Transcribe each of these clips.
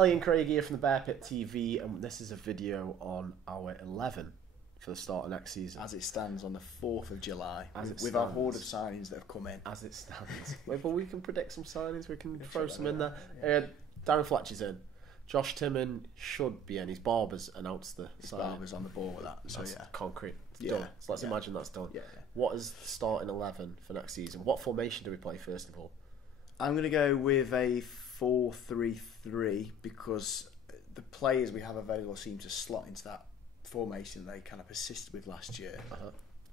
Ellie and Craig here from the Bear Pit TV, and this is a video on our 11 for the start of next season. As it stands on the 4th of July, with our horde of signings that have come in. As it stands. Wait, but we can predict some signings, we can throw some in there. Darren Fletcher's in. Josh Timon should be in. His Barber's announced the signing. Barber's on the ball with that. So that's concrete. It's Yeah. done. So let's imagine that's done. Yeah. What is the starting 11 for next season? What formation do we play first of all? I'm going to go with a 4-3-3 because the players we have available seem to slot into that formation they kind of persisted with last year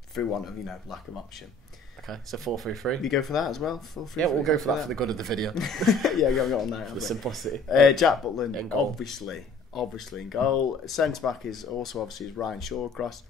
through one of lack of option. Okay, so 4-3-3. You go for that as well? 4-3-3. Yeah, we'll go for that for the good of the video. Yeah, go on there. For the simplicity. Jack Butland, in goal. obviously in goal. Centre back is also obviously Ryan Shawcross.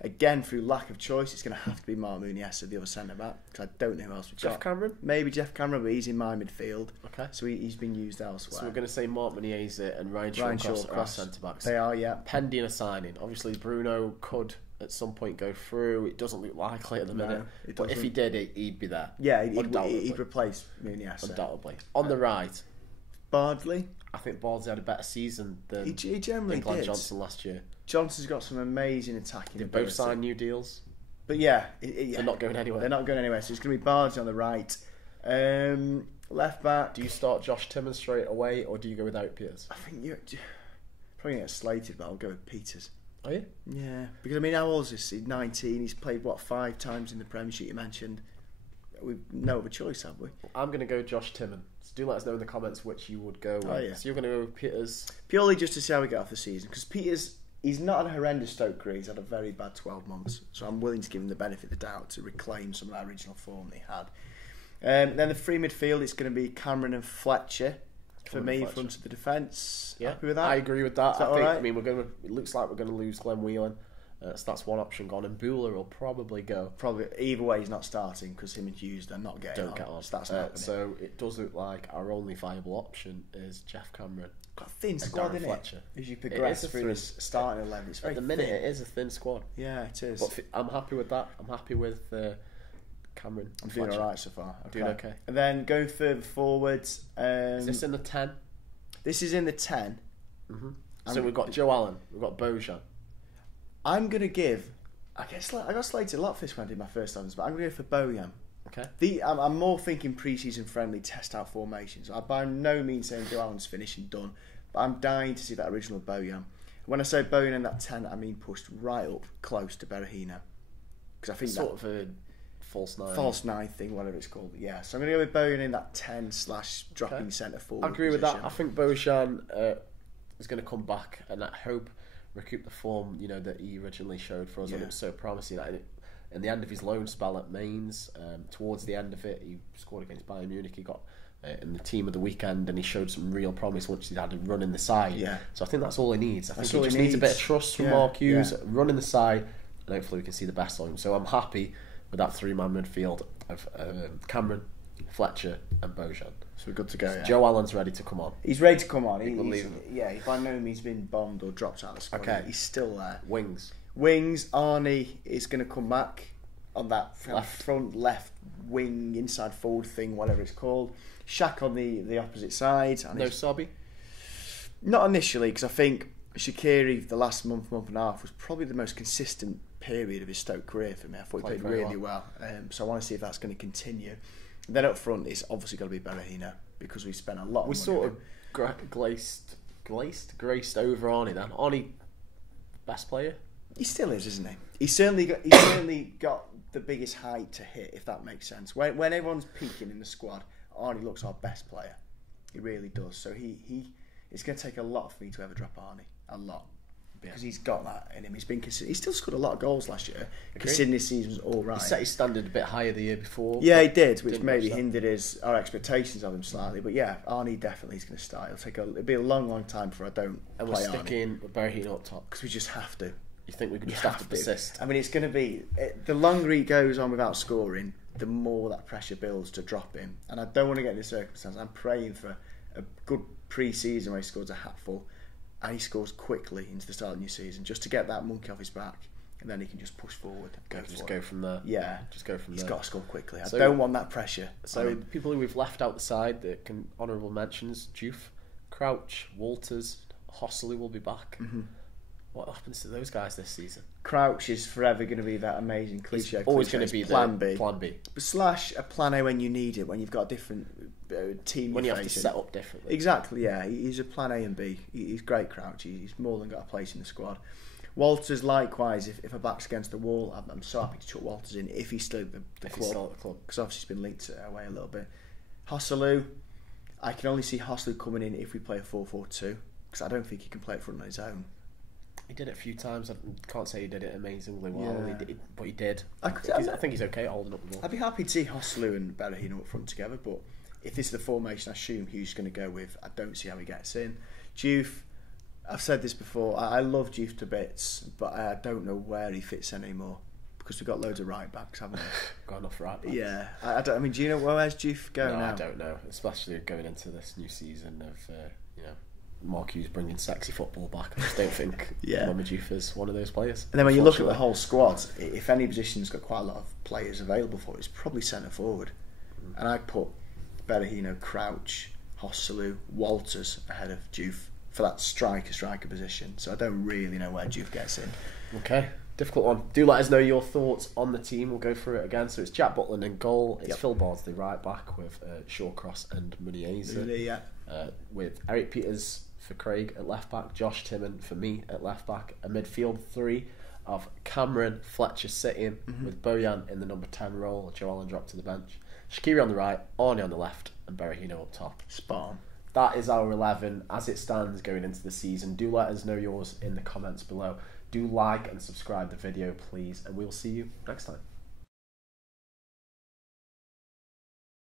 Again, through lack of choice, it's going to have to be Mark Muniesa, the other centre back, because I don't know who else we've got. Jeff Cameron? Maybe Jeff Cameron, but he's in my midfield. Okay. So he's been used elsewhere. So we're going to say Mark Muniesa and Ryan Shawcross are our centre backs. They are, yeah. Pending a signing. Obviously, Bruno could at some point go through. It doesn't look likely at the minute. But if he did, he'd be there. Yeah, he'd replace Muniesa. Undoubtedly. On the right, Bardley. I think Bardsley had a better season than he generally Glenn did. Johnson last year. Johnson's got some amazing attacking They ability. both signed new deals. But yeah, They're not going anywhere. They're not going anywhere. So it's going to be Bardsley on the right. Left back. Do you start Josh Timon straight away, or do you go without Peters? I think you're probably going to get slated, but I'll go with Peters. Are you? Yeah, because I mean, how old is this? He's 19. He's played 5 times in the Premiership. You mentioned. We've no other choice, have we? I'm going to go Josh Timon. So do let us know in the comments which you would go with. Oh, yeah. So you're going to go with Peters. Purely just to see how we get off the season, because Peters, he's not had a horrendous Stoke career. He's had a very bad 12 months. So I'm willing to give him the benefit of the doubt to reclaim some of that original form that he had. Then the free midfield, it's going to be Cameron and Fletcher. For me, in front of the defence. Yeah, happy with that? I agree with that. I think. right? I mean, it looks like we're going to lose Glenn Whelan. So that's one option gone, and Bueller will probably go. Probably either way, he's not starting because him and Hughes they're not getting on. Get on. So that's not so it does look like our only viable option is Jeff Cameron. Got a thin squad, isn't it? As you progress through this starting 11, it's very at the minute thin. it is a thin squad. Yeah, it is. But I'm happy with that. I'm happy with Cameron. I'm doing alright so far. Doing okay. And then going further forwards. Is this in the 10? This is in the 10. Mm-hmm. So we've got Joe Allen, we've got Bojan. I'm going to give... I got slated a lot for this when I did my first ones, but I'm going to go for Bojan. Okay. I'm more thinking pre-season friendly test out formations. I'm by no means saying Joe Allen's finished and done, but I'm dying to see that original Bojan. When I say Bojan in that 10, I mean pushed right up close to Berahino. Because I think sort of a false 9. False 9 thing, whatever it's called. But yeah, so I'm going to go with Bojan in that 10/dropping centre forward. I agree with position. that. I think Bojan is going to come back and I hope recoup the form that he originally showed for us, and it was so promising. In the end of his loan spell at Mainz, towards the end of it, he scored against Bayern Munich. He got in the team of the weekend, and he showed some real promise once he had a run in the side. Yeah. So I think that's all he needs. I think all he just he needs a bit of trust from Mark Hughes, run in the side, and hopefully we can see the best of him. So I'm happy with that 3-man midfield of Cameron, Fletcher, and Bojan. So we're good to go. So Joe Allen's ready to come on. He's ready to come on. He's by no means been bombed or dropped out of the squad. Okay. He's still there. Wings, Arnie is going to come back on that front left wing, inside forward thing, whatever it's called. Shaq on the opposite side. And no Sobby? Not initially, because I think Shaqiri, the last month and a half, was probably the most consistent period of his Stoke career for me. I thought he played really well. So I want to see if that's going to continue. And then up front, it's obviously got to be Berahino, because we spent a lot of money. We sort of graced over Arnie then. Arnie, best player? He still is, isn't he? He's certainly got the biggest height to hit, if that makes sense. When everyone's peaking in the squad, Arnie looks our best player. He really does. So it's going to take a lot for me to ever drop Arnie. A lot. Because he's got that in him. He's been he still scored a lot of goals last year. Considering his season was all right. He set his standard a bit higher the year before. Yeah, he did, which maybe hindered our expectations of him slightly. But yeah, Arnie definitely is going to start. It'll be a long time before I don't and play we're sticking with Berahino up top. Because we just have to. You think we could just have to persist? I mean, it's going to be... the longer he goes on without scoring, the more that pressure builds to drop him. And I don't want to get in this circumstance. I'm praying for a good pre-season where he scores a hatful and he scores quickly into the start of the new season, just to get that monkey off his back, and then he can just push forward. Go from there. Yeah. Just go from there. He's got to score quickly. I don't want that pressure. So people who we've left out the side that can honourable mentions, Juve, Crouch, Walters, Hossley will be back. Mm-hmm. What happens to those guys this season? Crouch is forever going to be that amazing cliche. He's always going to be plan the B. Plan B. Slash a plan A when you need it, when you've got a different team. When you have to set up differently. Exactly, yeah. He's a plan A and B. He's great, Crouch. He's more than got a place in the squad. Walters, likewise, if a back's against the wall, I'm so happy to chuck Walters in if he's still at the club. Because obviously he's been linked away a little bit. Hosselu, I can only see Hosselu coming in if we play a 4-4-2, because I don't think he can play it front on his own. He did it a few times. I can't say he did it amazingly well, but he did. I think he's okay at holding up the ball. I'd be happy to see Hosselu and Berahino up front together, but if this is the formation I assume Hugh's going to go with, I don't see how he gets in. Diouf, I've said this before, I love Diouf to bits, but I don't know where he fits in anymore, because we've got loads of right backs, haven't we? Got enough right backs. Yeah, I mean, do you know where's Diouf going now? I don't know, especially going into this new season of Mark Hughes bringing sexy football back. I just don't think Mama Diouf is one of those players. And then when you look at the whole squad, if any position's got quite a lot of players available for it, it's probably centre forward. And I'd put Berahino, Crouch, Hosselu, Walters ahead of Diouf for that striker position. So I don't really know where Diouf gets in. Okay, difficult one. Do let us know your thoughts on the team. We'll go through it again. So it's Jack Butland in goal. It's Phil Bardsley right back with Shawcross and Muniesa. With Eric Peters for Craig at left back, Josh Timon for me at left back, a midfield three of Cameron, Fletcher sitting with Bojan in the number 10 role, Joe Allen dropped to the bench, Shaqiri on the right, Arnie on the left, and Berahino up top. Spot on. That is our 11 as it stands going into the season. Do let us know yours in the comments below. Do like and subscribe the video, please, and we'll see you next time.